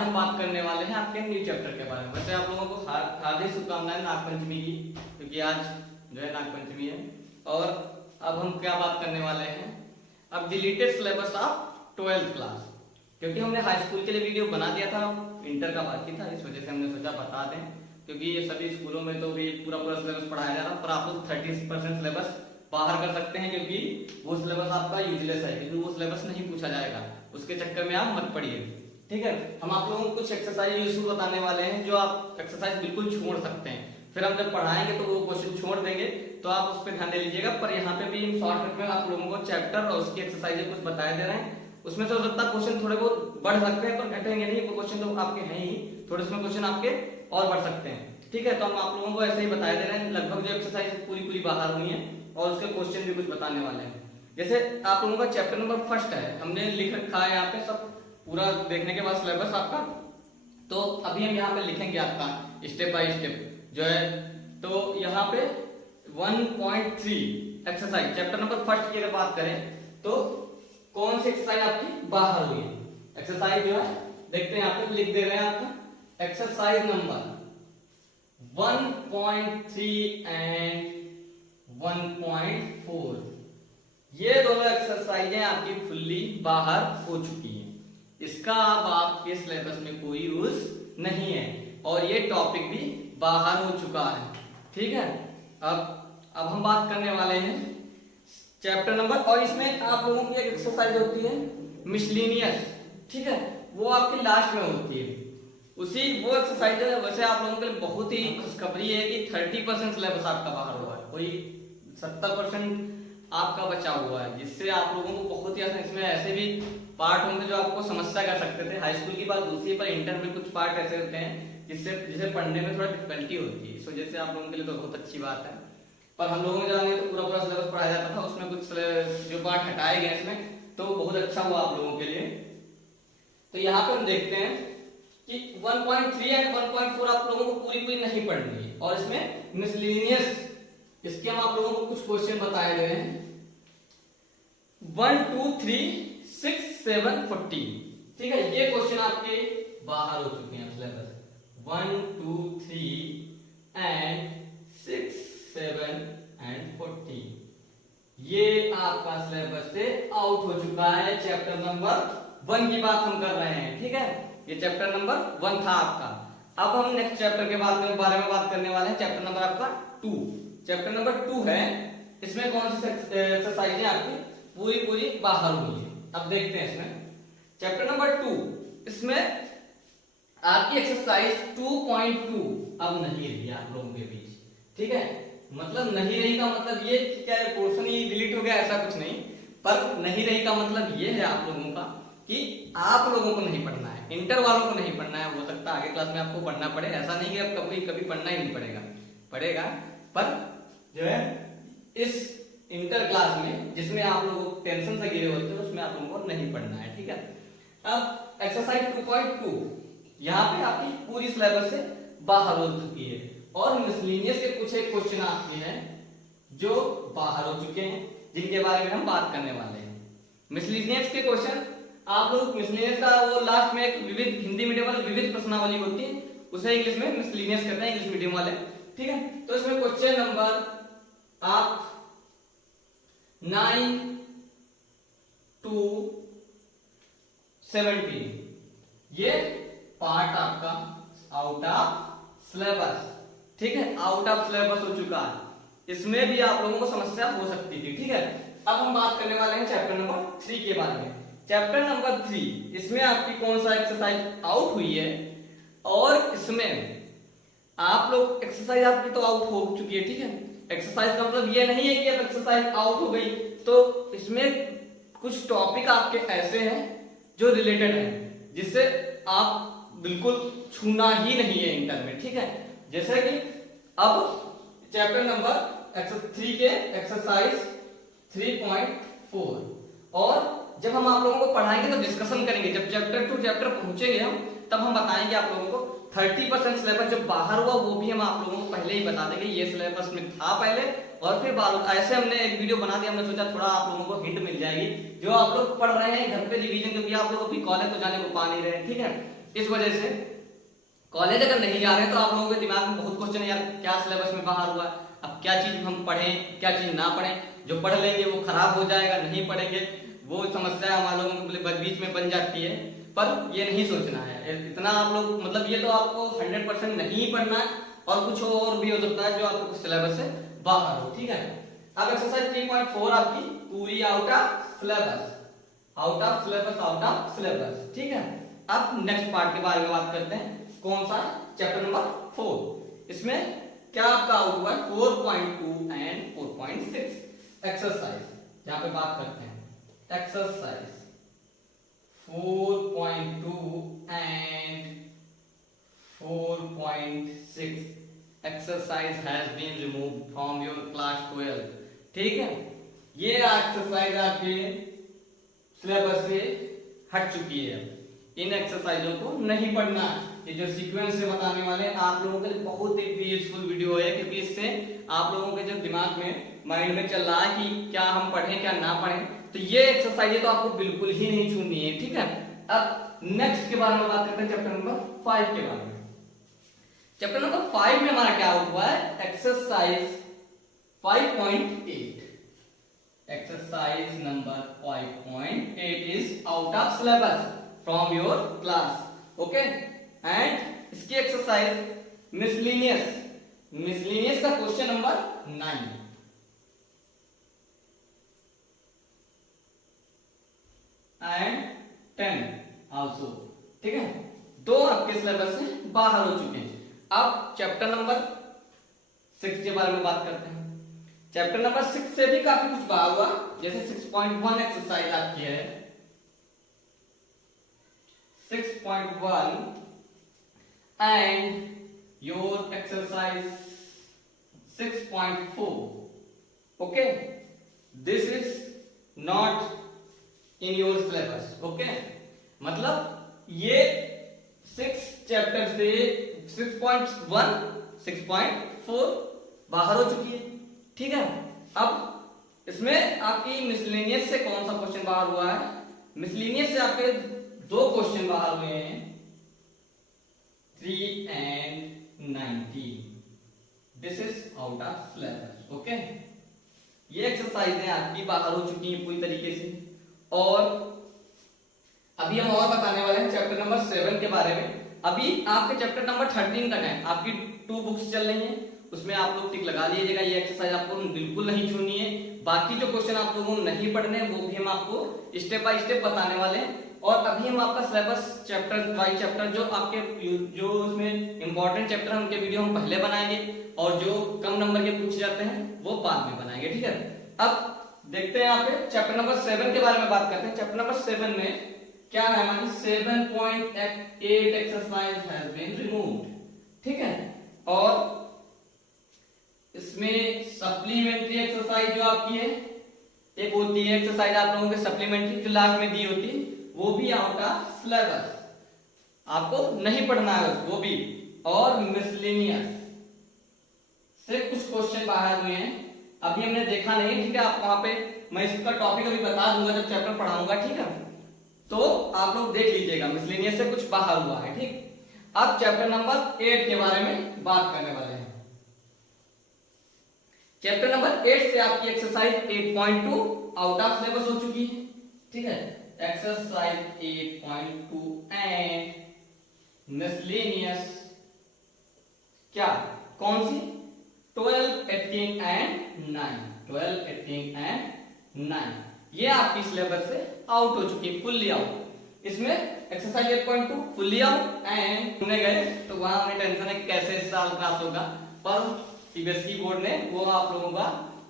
आज हम बात करने वाले हैं आपके न्यू चैप्टर के बारे में। वैसे आप लोगों को हार्दिक शुभकामनाएं नागपंचमी की, क्योंकि आज जो है नागपंचमी है। और अब हम क्या बात करने वाले हैं, अब deleted syllabus of 12th class, क्योंकि हमने हाई स्कूल के लिए वीडियो बना दिया था, इंटर का बाकी था, इस वजह से हमने सोचा बता दें, क्योंकि ये सभी स्कूलों में तो भी पूरा सिलेबस पढ़ाया जा रहा है, पर आप लोग 30% सिलेबस बाहर कर सकते हैं, क्योंकि वो सिलेबस आपका यूजलेस है, क्योंकि वो सिलेबस नहीं पूछा जाएगा, उसके चक्कर में आप मत पढ़िए। ठीक है, हम आप लोगों को कुछ एक्सरसाइज यूजफुल बताने वाले हैं, जो आप एक्सरसाइज बिल्कुल छोड़ सकते हैं। फिर हम जब पढ़ाएंगे तो वो क्वेश्चन छोड़ देंगे, तो आप उस पर ध्यान दे लीजिएगा। पर यहाँ पे भी हम शॉर्टकट में आप लोगों को चैप्टर और उसकी एक्सरसाइज कुछ बताए दे रहे हैं। उसमें से हो सकता है क्वेश्चन थोड़े बहुत बढ़ सकते हैं, पर घटेंगे नहीं, वो क्वेश्चन तो आपके हैं ही, थोड़े उसमें क्वेश्चन आपके और बढ़ सकते हैं। ठीक है, तो हम आप लोगों को ऐसे ही बताए दे रहे हैं, लगभग जो एक्सरसाइज पूरी बाहर हुई है और उसके क्वेश्चन भी कुछ बताने वाले हैं। जैसे आप लोगों का चैप्टर नंबर 1 है, हमने लिख रखा है यहाँ पे सब पूरा देखने के बाद सिलेबस आपका। तो अभी हम यहाँ पे लिखेंगे आपका स्टेप बाय स्टेप जो है। तो यहाँ पे 1.3 एक्सरसाइज चैप्टर नंबर 1 की अगर बात करें तो कौन सी एक्सरसाइज आपकी बाहर हुई है। एक्सरसाइज जो है देखते हैं, यहाँ पे लिख दे रहे हैं आपका एक्सरसाइज नंबर 1.3 एंड 1.4। ये दोनों एक्सरसाइजें आपकी फुल्ली बाहर हो चुकी हैं, इसका अब आपके सिलेबस में कोई यूज नहीं है, और ये टॉपिक भी बाहर हो चुका है। ठीक है, अब हम बात करने वाले हैं चैप्टर नंबर, और इसमें आप लोगों की एक एक्सरसाइज होती है मिसलेनियस। ठीक है, वो आपकी लास्ट में होती है, उसी वो एक्सरसाइज है। वैसे आप लोगों के लिए बहुत ही खुशखबरी है कि 30% सिलेबस आपका बाहर हुआ है, कोई 70% आपका बचा हुआ है, जिससे आप लोगों को बहुत ही आसान। इसमें ऐसे भी पार्ट होंगे जो आपको समस्या कर सकते थे, हाई स्कूल की बात दूसरी, पर इंटर में कुछ पार्ट ऐसे होते हैं जिसे पढ़ने में थोड़ा डिफिकल्टी होती है, इस वजह से आप लोगों के लिए तो बहुत अच्छी बात है। पर हम लोगों ने जाने तो पूरा सिलेबस पढ़ाया जाता था, उसमें कुछ जो पार्ट हटाए गए इसमें, तो बहुत अच्छा हुआ आप लोगों के लिए। तो यहाँ पे हम देखते हैं कि 1.3 एंड 1.4 आप लोगों को पूरी नहीं पढ़नी है, और इसमें मिसलेनियस इसके हम आप लोगों को कुछ क्वेश्चन बताए गए हैं 1 2 3 6 7 14। ठीक है, ये क्वेश्चन आपके बाहर हो चुके हैं सिलेबस 1 2 3 एंड 6 7 एंड 14। ये आपका सिलेबस से आउट हो चुका है। चैप्टर नंबर 1 की बात हम कर रहे हैं। ठीक है, ये चैप्टर नंबर 1 था आपका। अब हम नेक्स्ट चैप्टर के बारे में बात करने वाले हैं, चैप्टर नंबर आपका 2। चैप्टर नंबर 2 है, इसमें कौन सी एक्सरसाइजें आपकी पूरी बाहर हुई है। अब देखते हैं इसमें चैप्टर नंबर 2, इसमें आपकी एक्सरसाइज 2.2 अब नहीं रही आप लोगों के बीच। ठीक है, मतलब नहीं रही का मतलब ये क्या पोर्शन ही डिलीट हो गया, ऐसा कुछ नहीं, पर नहीं रही का मतलब ये है आप लोगों का कि आप लोगों को नहीं पढ़ना है, इंटर वालों को नहीं पढ़ना है। हो सकता है आगे क्लास में आपको पढ़ना पड़े, ऐसा नहीं कि अब कभी पढ़ना ही नहीं पड़ेगा, पर जो है इस इंटर क्लास में जिसमें आप लोग टेंशन से घिरे होते हैं, उसमें आप लोगों को नहीं पढ़ना है। ठीक है, अब एक्सरसाइज 2.2 यहाँ पे आपकी पूरी सिलेबस से बाहर हो चुकी है, और मिसलेनियस के कुछ एक क्वेश्चन आपके हैं जो बाहर हो चुके हैं, जिनके बारे में हम बात करने वाले हैं। मिसलेनियस के क्वेश्चन आप लोग, मिसलेनियस का वो लास्ट में एक विविध, हिंदी मीडियम वाले विविध प्रश्नावली होती है, उसे इंग्लिश में मिसलेनियस करते हैं इंग्लिश मीडियम वाले। ठीक है, तो इसमें क्वेश्चन नंबर आप 9 to 17, ये पार्ट आपका आउट ऑफ सिलेबस। ठीक है, आउट ऑफ सिलेबस हो चुका है, इसमें भी आप लोगों को समस्या हो सकती थी। ठीक है, अब हम बात करने वाले हैं चैप्टर नंबर 3 के बारे में। चैप्टर नंबर 3, इसमें आपकी कौन सा एक्सरसाइज आउट हुई है, और इसमें आप लोग एक्सरसाइज आपकी तो आउट हो चुकी है। ठीक है, एक्सरसाइज का मतलब ये नहीं है कि अब एक्सरसाइज आउट हो गई, तो इसमें कुछ टॉपिक आपके ऐसे हैं जो रिलेटेड हैं, जिससे आप बिल्कुल छूना ही नहीं है इंटर में। ठीक है, जैसे कि अब चैप्टर नंबर 3 के एक्सरसाइज 3.4, और जब हम आप लोगों को पढ़ाएंगे तो डिस्कशन करेंगे, जब चैप्टर टू चैप्टर पहुंचेंगे हम, तब हम बताएंगे आप लोगों को 30% सिलेबस जो बाहर हुआ वो भी हम आप लोगों को पहले ही बता देंगे, ये सिलेबस में था पहले, और फिर ऐसे हमने एक वीडियो बना दिया, हमने सोचा थोड़ा आप लोगों को हिंट मिल जाएगी, जो आप लोग पढ़ रहे हैं घर पे रिवीजन, क्योंकि आप लोग अभी कॉलेज तो जाने को पा नहीं रहे। ठीक है, इस वजह से कॉलेज अगर नहीं जा रहे हैं तो आप लोगों के दिमाग में बहुत क्वेश्चन है, यार क्या सिलेबस में बाहर हुआ, अब क्या चीज हम पढ़ें क्या चीज ना पढ़ें, जो पढ़ लेंगे वो खराब हो जाएगा, नहीं पढ़ेंगे वो समस्या हमारे लोगों के बीच में बन जाती है। पर ये नहीं सोचना है, इतना आप लोग मतलब ये तो आपको 100% नहीं पढ़ना है, और कुछ और भी हो सकता है जो आपको सिलेबस से बाहर हो, ठीक है। अब एक्सरसाइज 3.4 आपकी पूरी out of syllabus, out of syllabus, out of syllabus, ठीक है। अब नेक्स्ट पार्ट के बारे में बात करते हैं, कौन सा, चैप्टर नंबर 4। इसमें क्या आपका आउट हुआ है 4.2 एंड 4.6 एक्सरसाइज, यहाँ पे बात करते हैं exercise 4.2 and 4.6 exercise has been removed from your class 12, ठीक है। ये एक्सरसाइज आपके सिलेबस से हट चुकी है, इन एक्सरसाइजों को नहीं पढ़ना। ये जो सीक्वेंस से बताने वाले आप लोगों के लिए बहुत ही यूजफुल वीडियो है, क्योंकि इससे आप लोगों के जो दिमाग में माइंड में चल रहा है कि क्या हम पढ़ें क्या ना पढ़ें, तो ये एक्सरसाइज तो आपको बिल्कुल ही नहीं छूनी है, ठीक है। अब नेक्स्ट के बारे में बात करते हैं चैप्टर नंबर 5 के बारे में। चैप्टर नंबर 5 में हमारा क्या हुआ है, exercise 5.8, exercise number 5.8 is out of syllabus from your class, okay. And इसकी एक्सरसाइज मिसलिनियस, मिसलिनियस का क्वेश्चन नंबर 9 एंड 10 आल्सो, ठीक है। दो आपके सिलेबस से बाहर हो चुके हैं। अब चैप्टर नंबर 6 के बारे में बात करते हैं। चैप्टर नंबर 6 से भी काफी कुछ बाहर हुआ, जैसे 6.1 एक्सरसाइज आपकी है 6.1 and your exercise 6.4, okay, this is not in your syllabus, okay। मतलब ये 6 चैप्टर से 6.1 6.4 बाहर हो चुकी है, ठीक है। अब इसमें आपकी मिसलेनियस से कौन सा क्वेश्चन बाहर हुआ है, मिसलेनियस से आपके दो क्वेश्चन बाहर हुए हैं 3 and 19, this is out of syllabus, okay. ये एक्सरसाइजें आपकी बाहर हो चुकी हैं पूरी तरीके से। और अभी हम और बताने वाले हैं चैप्टर नंबर 7 के बारे में। अभी आपके चैप्टर नंबर 13 तक है, आपकी 2 बुक्स चल रही हैं, उसमें आप लोग टिक लगा लीजिएगा, ये एक्सरसाइज आपको बिल्कुल नहीं छूनी है। बाकी जो क्वेश्चन आप लोगों को नहीं पढ़ने वो भी हम आपको स्टेप बाय स्टेप बताने वाले हैं। और अभी हम आपका सिलेबस चैप्टर बाय चैप्टर जो आपके जो उसमें इंपॉर्टेंट चैप्टर हैं उनके वीडियो हम पहले बनाएंगे, और जो कम नंबर के पूछे जाते हैं वो बाद में बनाएंगे, ठीक है। अब देखते हैं यहाँ पे चैप्टर नंबर 7 के बारे में बात करते हैं। चैप्टर नंबर 7 में क्या है हमारी 7.8 एक्सरसाइज हैज बीन रिमूव्ड, ठीक है। और इसमें सप्लीमेंट्री एक्सरसाइज जो आपकी है, एक होती है एक्सरसाइज आप लोगों के सप्लीमेंट्री जो लास्ट में दी होती है, वो भी आउट ऑफ सिलेबस, आपको नहीं पढ़ना है वो भी। और मिसलेनियस से कुछ क्वेश्चन बाहर हुए हैं, अभी हमने देखा नहीं, ठीक है। आप वहां पे मैं इसका टॉपिक अभी बता दूंगा जब चैप्टर पढ़ाऊंगा, ठीक है। तो आप लोग देख लीजिएगा, मिसलेनियस से कुछ बाहर हुआ है, ठीक। अब चैप्टर नंबर 8 के बारे में बात करने वाले हैं। चैप्टर नंबर 8 से आपकी एक्सरसाइज 8.2 आउट ऑफ सिलेबस हो चुकी है, ठीक है। एक्सरसाइज 8.2 एंड मिसलेनियस क्या कौन सी 12, 18 एंड 9, 12, 18 एंड 9 ये आपकी सिलेबस से आउट हो चुकी है, फुल्ली आउट। इसमें एक्सरसाइज 8.2 फुल्ली आउट एंड सुने गए तो वहां हमें टेंशन है कि कैसे इस साल क्लास होगा, पर सीबीएसई बोर्ड ने वो आप लोगों का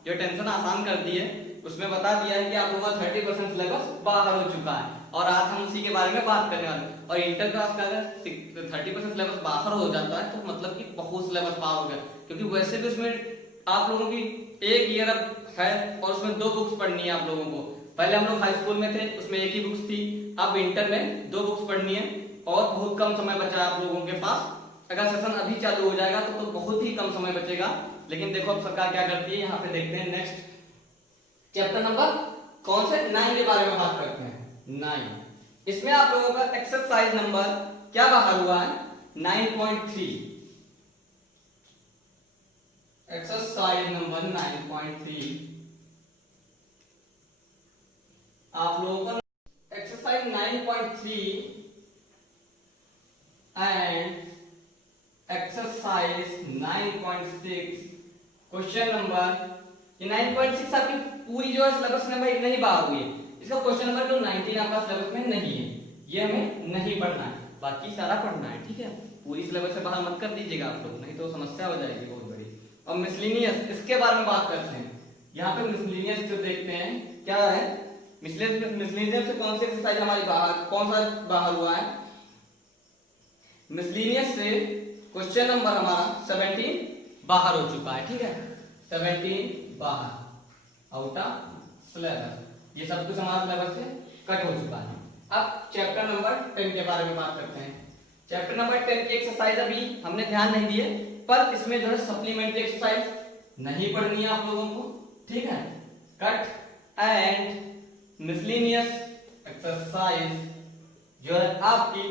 जो टेंशन आसान कर दी है, उसमें बता दिया है कि आप लोगों का 30% सिलेबस बाहर हो चुका है। और आज हम उसी के बारे में बात करने वाले हैं। और इंटर क्लास का अगर 30% सिलेबस बाहर हो जाता है तो मतलब कि बहुत सिलेबस बाहर हो गया, क्योंकि वैसे भी उसमें आप लोगों की एक ईयर अब है और उसमें 2 बुक्स पढ़नी है आप लोगों को। पहले हम लोग हाई स्कूल में थे, उसमें एक ही बुक्स थी, अब इंटर में 2 बुक्स पढ़नी है और बहुत कम समय बचा है आप लोगों के पास। अगर सेशन अभी चालू हो जाएगा तो बहुत ही कम समय बचेगा, लेकिन देखो अब सरकार क्या करती है। यहाँ पे देखते हैं नेक्स्ट चैप्टर नंबर कौन से 9 के बारे में बात करते हैं। 9 इसमें आप लोगों का एक्सरसाइज नंबर क्या बाहर हुआ है 9.3, एक्सरसाइज नंबर 9.3 आप लोगों को exercise 9.3 and exercise 9.6 question number, ये 9.6 आपकी पूरी जो है सिलेबस में भाई नहीं बाहर हुई है, इसका क्वेश्चन नंबर जो 19 आपका सिलेबस में नहीं है, ये हमें नहीं पढ़ना है, बाकी सारा पढ़ना है। ठीक है, पूरी सिलेबस से बाहर मत कर दीजिएगा आप लोग, नहीं तो समस्या हो जाएगी बहुत बड़ी। और मिसलिनियस, इसके बारे में बात करते हैं। यहाँ पे मिसलिनियस जो देखते हैं क्या है, मिसलिनियस से कौन सी एक्सरसाइज हमारी बाहर, कौन सा बाहर हुआ है, मिसलिनियस से क्वेश्चन नंबर हमारा 17 बाहर हो चुका है। ठीक है, 17 बाहर, आउट ऑफ सिलेबस, ये सब कुछ हमारा सिलेबस से कट हो चुका है। अब चैप्टर नंबर 10 के बारे में बात करते हैं। चैप्टर नंबर 10 की एक्सरसाइज अभी हमने ध्यान नहीं दिए, पर इसमें जो है सप्लीमेंट्री एक्सरसाइज नहीं पढ़नी है आप लोगों को। ठीक है, कट एंड मिसलिनियस एक्सरसाइज जो है आपकी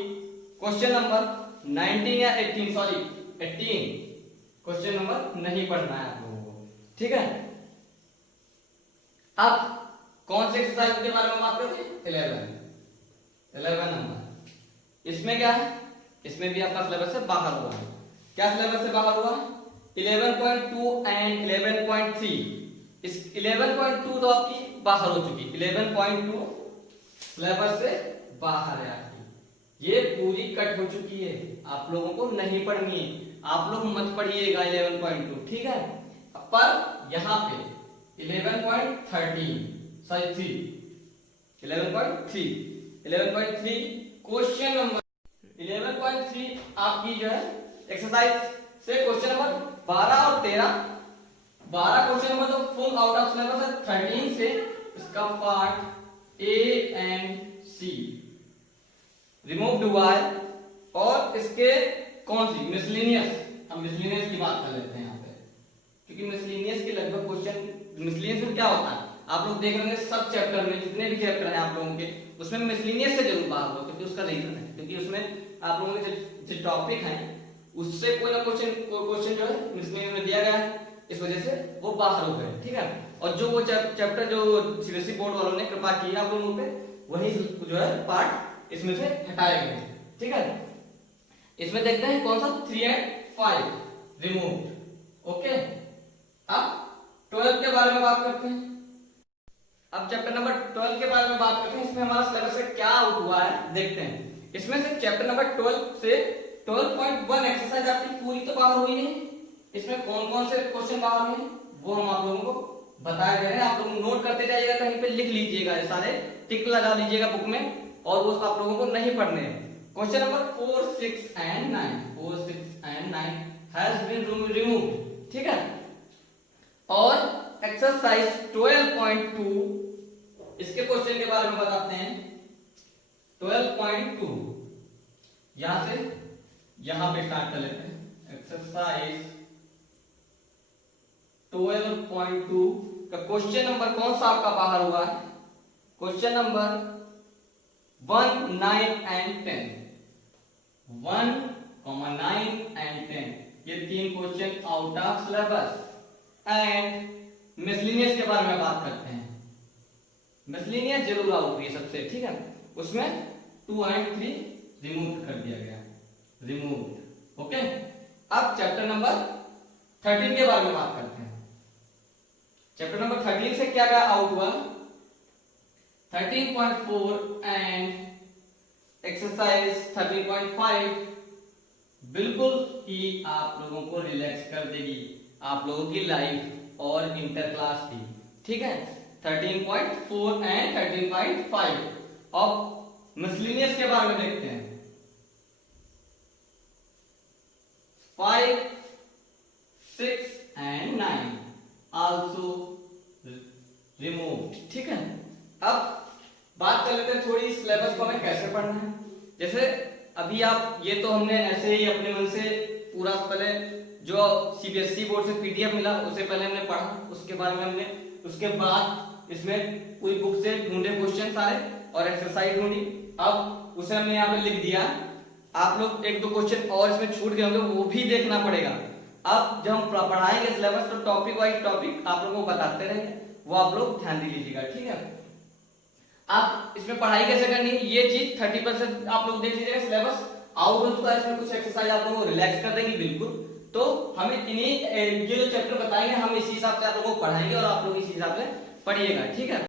क्वेश्चन नंबर 19 या 18, सॉरी 18 क्वेश्चन नंबर नहीं पढ़ना है आप लोगों को। ठीक है, अब कौन सी एक्सरसाइज के बारे में बात करते हैं, 11 नंबर। इसमें क्या है, इसमें भी आपका सिलेबस से बाहर हुआ है। क्या सिलेबस से बाहर हुआ, 11.2 एंड 11.3। इस 11.2 तो आपकी बाहर हो चुकी, 11.2 सिलेबस से बाहर है आपकी, ये पूरी कट हो चुकी है, आप लोगों को नहीं पढ़नी है, आप लोग मत पढ़िएगा 11.2। ठीक है, पर यहाँ पे 11.13 सॉरी 11.3 क्वेश्चन नंबर 11.3 आपकी जो है एक्सरसाइज से क्वेश्चन नंबर 12 और 13, 12 क्वेश्चन नंबर तो फुल आउट ऑफ सिलेबस है, 13 से इसका part A and C removed हुआ है, और इसके कौन सी मिसलिनियस, हम मिसलिनियस की बात कर लेते हैं यहाँ पे, क्योंकि मिसलिनियस के लगभग क्वेश्चन, मिसलिनियस में क्या होता है आप लोग देख रहे हैं सब चैप्टर में, जितने भी चैप्टर हैं आप लोगों के, उसमें मिसलिनियस से जरूर बाहर हो, क्योंकि उसका रीजन है, क्योंकि उसमें आप लोगों के जो टॉपिक हैं उससे कोई ना क्वेश्चन जो है मिसलिनियस में दिया गया है, इस वजह से वो बाहर हो गए। ठीक है, और जो वो चैप्टर जो सीबीएसई बोर्ड वालों ने कृपा की आप लोगों पे, वही जो है पार्ट इसमें से हटाए गए। ठीक है, इसमें देखते हैं कौन सा 3 एंड 5 रिमूव्ड। ओके, अब 12 के बारे में बात करते हैं। अब चैप्टर नंबर 12 के बारे में बात करते हैं, इसमें हमारा सिलेबस से क्या आउट हुआ है देखते हैं। इसमें से चैप्टर नंबर 12 से 12.1 एक्सरसाइज आपकी पूरी तो बाहर हुई है, इसमें कौन कौन से क्वेश्चन बाहर हुए हैं वो हम आप लोगों को बताए गए हैं, आप लोग नोट करते जाइएगा, कहीं पे लिख लीजिएगा, ये सारे टिक लगा लीजिएगा बुक में, और वो आप लोगों को नहीं पढ़ने हैं। Question number 4, 6 and 9 has been removed. ठीक है, और एक्सरसाइज 12.2 इसके क्वेश्चन के बारे में बताते हैं। 12.2 यहां से यहां पे स्टार्ट कर लेते हैं। एक्सरसाइज 12.2 का क्वेश्चन नंबर कौन सा आपका बाहर हुआ है, क्वेश्चन नंबर 1, 9 एंड 10, 1, 9 एंड 10, ये 3 question out of syllabus. And miscellaneous के बारे में बात करते हैं, मिसलिनियस जरूर आउट हुई सबसे। ठीक है, उसमें 2 एंड 3 रिमूव कर दिया गया, रिमूव। ओके, अब चैप्टर नंबर 13 के बारे में बात करते हैं। चैप्टर नंबर 13 से क्या क्या आउट हुआ, 13.4 एंड एक्सरसाइज 13.5 बिल्कुल ही आप लोगों को रिलैक्स कर देगी, आप लोगों की लाइफ और इंटर क्लास भी। ठीक है, 13.4 एंड 13.5। अब मिसलिनियस के बारे में देखते हैं। 5, 6 एंड 9 आल्सो रिमूव्ड। ठीक है, अब बात कर लेते हैं थोड़ी सिलेबस को हमें कैसे पढ़ना है। जैसे अभी आप, ये तो हमने ऐसे ही अपने मन से पूरा पहले जो सीबीएसई बोर्ड से पीडीएफ मिला उससे पहले हमने पढ़ा, उसके बारे में हमने, उसके बाद इसमें पूरी बुक से ढूंढे क्वेश्चन सारे और एक्सरसाइज ढूंढी, अब उसे हमने यहाँ पे लिख दिया आप लोग एक दो क्वेश्चन और इसमें छूट गए होंगे, वो भी देखना पड़ेगा। अब जब हम पढ़ाएंगे सिलेबस तो टॉपिक वाइज टॉपिक आप लोगों को बताते रहेंगे, वो आप लोग ध्यान दे लीजिएगा, ठीक है। आप इसमें पढ़ाई कैसे करनी है ये चीज 30% आप लोग देख लीजिएगा। सिलेबस आउट हो चुका है, इसमें कुछ एक्सरसाइज आप लोगों को रिलैक्स कर देंगी बिल्कुल। तो हमें इन्हीं ये जो चैप्टर बताएंगे हम इसी हिसाब से आप लोगों को पढ़ाएंगे और आप लोग इसी हिसाब से पढ़िएगा, ठीक है।